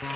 आज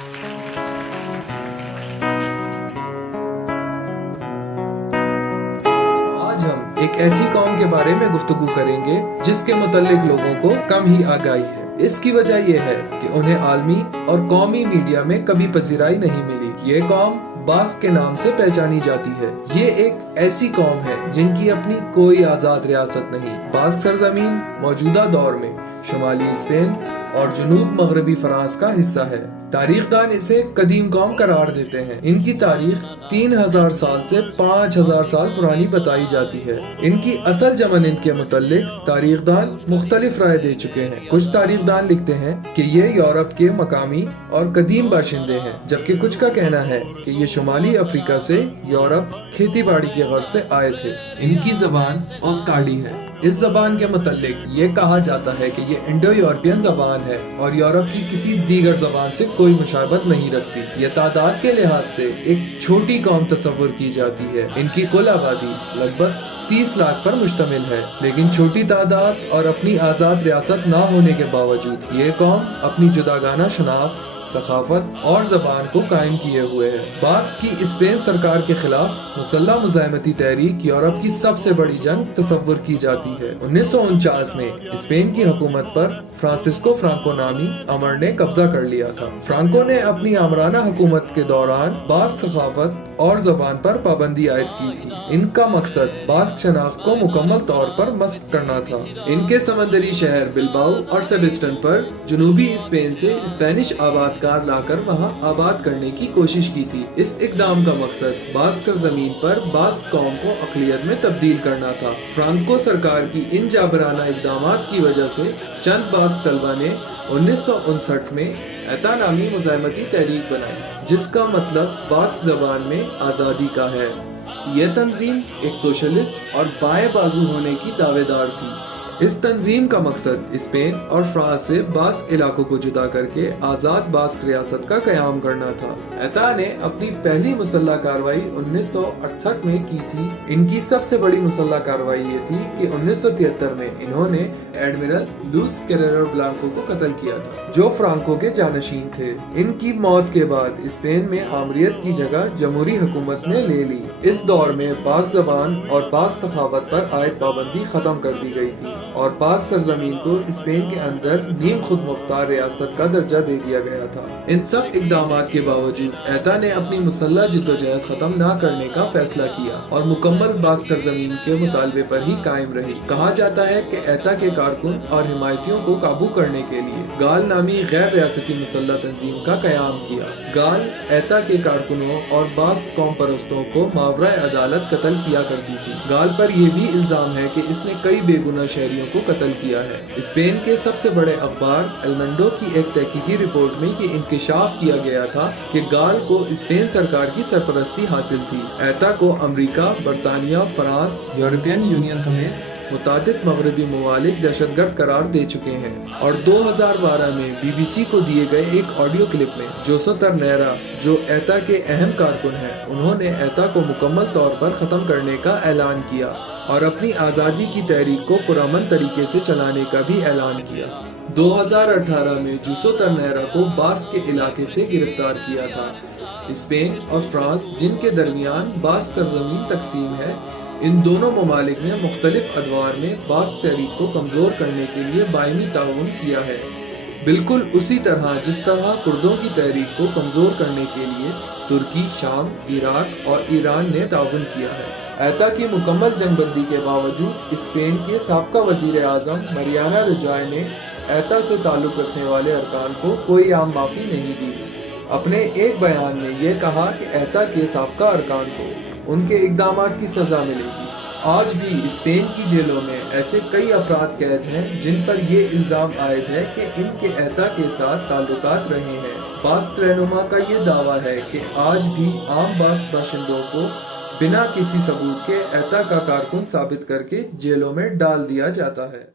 हम एक ऐसी कौम के बारे में गुफ्तगू करेंगे जिसके मुतल्लिक लोगों को कम ही आगाही है। इसकी वजह यह है कि उन्हें आलमी और कौमी मीडिया में कभी पजीराई नहीं मिली। ये कौम बास्क के नाम से पहचानी जाती है। ये एक ऐसी कौम है जिनकी अपनी कोई आजाद रियासत नहीं। बास्क सरजमीन मौजूदा दौर में शुमाली स्पेन और जनूब मगरबी फ्रांस का हिस्सा है। तारीखदान इसे कदीम कौम करार देते हैं। इनकी तारीख 3000 साल से 5000 साल पुरानी बताई जाती है। इनकी असल जमन के मुतल्लिक तारीखदान मुख्तलिफ राय दे चुके हैं। कुछ तारीखदान लिखते हैं कि ये यूरोप के मकामी और कदीम बाशिंदे हैं, जबकि कुछ का कहना है कि ये शुमाली अफ्रीका से यूरोप खेती बाड़ी के गर्ज से आए थे। इनकी जबान ओस्काडी है। इस जबान के मुतल्लिक ये कहा जाता है कि ये इंडो यूरोपियन जबान है और यूरोप की किसी दीगर जबान से कोई मुशाबत नहीं रखती। ये तादाद के लिहाज से एक छोटी कौम तस्वुर की जाती है। इनकी कुल आबादी लगभग 30 लाख पर मुश्तमिल है, लेकिन छोटी तादाद और अपनी आजाद रियासत ना होने के बावजूद ये कौम अपनी जुदागाना शनाख्त, सखाफत और जबान को कायम किए हुए है। बास्क की स्पेन सरकार के खिलाफ मुसल्लह मुजाहिमती तहरीक यूरोप की सबसे बड़ी जंग तस्वुर की जाती है। 1949 में स्पेन की हुकूमत पर फ्रांसिस्को फ्रांको नामी अमर ने कब्जा कर लिया था। फ्रांको ने अपनी आमराना हुकूमत के दौरान बास्क सखाफत और जबान पर पाबंदी आयद की थी। इनका मकसद बास्क शनाख्त को मुकम्मल तौर पर मस्क करना था। इनके समंदरी शहर बिलबाओ और सेबेस्टन पर जनूबी स्पेन से स्पेनिश आबादकार लाकर वहां आबाद करने की कोशिश की थी। इस इकदाम का मकसद बास्क सरजमीन पर बास्क कौम को अक़लियत में तब्दील करना था। फ्रांको सरकार की इन जाबराना इकदामात की वजह से चंद बास्क तलबा ने 1959 में एता नामी मुजाहिमती तहरीक बनाई, जिसका मतलब बास्क जबान में आज़ादी का है। यह तंजीम एक सोशलिस्ट और बाएं बाजू होने की दावेदार थी। इस तंजीम का मकसद स्पेन और फ्रांस से बास्क इलाकों को जुदा करके आज़ाद बास्क रियासत का क़याम करना था। एता ने अपनी पहली मुसल्लह कार्रवाई 1968 में की थी। इनकी सबसे बड़ी मुसल्लह कार्रवाई ये थी कि 1973 में इन्होंने एडमिरल लुइस कैरेरो ब्लांको को कत्ल किया था, जो फ्रांको के जानशीन थे। इनकी मौत के बाद स्पेन में आमरीत की जगह जमहूरी हुकूमत ने ले ली। इस दौर में बास्क जबान और बास्क सखावत पर आयद पाबंदी खत्म कर दी गई थी और बास्क सरजमीन को स्पेन के अंदर नीम खुद मुख्तार रियासत का दर्जा दे दिया गया था। इन सब इकदामात के बावजूद एता ने अपनी मुसल्लह जिद्दोजहद खत्म न करने का फैसला किया और मुकम्मल बास्क सरजमीन के मुतालबे पर ही कायम रही। कहा जाता है कि एता के कारकुन और हिमायतियों को काबू करने के लिए गाल नामी गैर रियासती मुसल्लह तंजीम का कयाम किया। गाल एता के कारकुनों और बास्क कौम परस्तों को मावरा अदालत कत्ल किया करती थी। गाल पर यह भी इल्जाम है कि इसने कई बेगुनाह शहरियों को कत्ल किया है। स्पेन के सबसे बड़े अखबार एल मुंडो की एक तहकीकी रिपोर्ट में ये इंकशाफ किया गया था कि गाल को स्पेन सरकार की सरपरस्ती हासिल थी। एता को अमेरिका, बरतानिया, फ्रांस, यूरोपियन यूनियन समेत मुतादिद मगरबी ममालिक दहशतगर्द करार दे चुके हैं। और 2012 में BBC को दिए गए एक ऑडियो क्लिप में जोसो तरनेरा, जो एता के अहम कारकुन हैं, उन्होंने एता को मुकम्मल तौर पर ख़त्म करने का ऐलान किया और अपनी आज़ादी की तहरीक को पुरअमन तरीके से चलाने का भी ऐलान किया। 2018 में जोसो तरनेरा को बास्क के इलाके से गिरफ्तार किया था। स्पेन और फ्रांस, जिनके दरमियान बास्क सरजमीन तकसीम है, इन दोनों ममालिक ने मुख्तलिफ अदवार में बास्क तहरीक को कमज़ोर करने के लिए बायमी ताउन किया है। बिल्कुल उसी तरह जिस तरह कुर्दों की तहरीक को कमज़ोर करने के लिए तुर्की, शाम, इराक और ईरान ने ताउन किया है। एता की मुकम्मल जंगबंदी के बावजूद स्पेन के साबका वज़ीर आज़म मरियाना रजाई ने एता से ताल्लुक़ रखने वाले अरकान को कोई आम माफ़ी नहीं दी। अपने एक बयान में ये कहा कि एता के साबका अरकान को उनके इक़दामात की सज़ा मिलेगी। आज भी स्पेन की जेलों में ऐसे कई अफराद कैद हैं जिन पर ये इल्ज़ाम आयद है कि इनके एता के साथ ताल्लुकात रहे हैं। बास्क रहनुमा का ये दावा है कि आज भी आम बास्क बाशिंदों को बिना किसी सबूत के एता का कारकुन साबित करके जेलों में डाल दिया जाता है।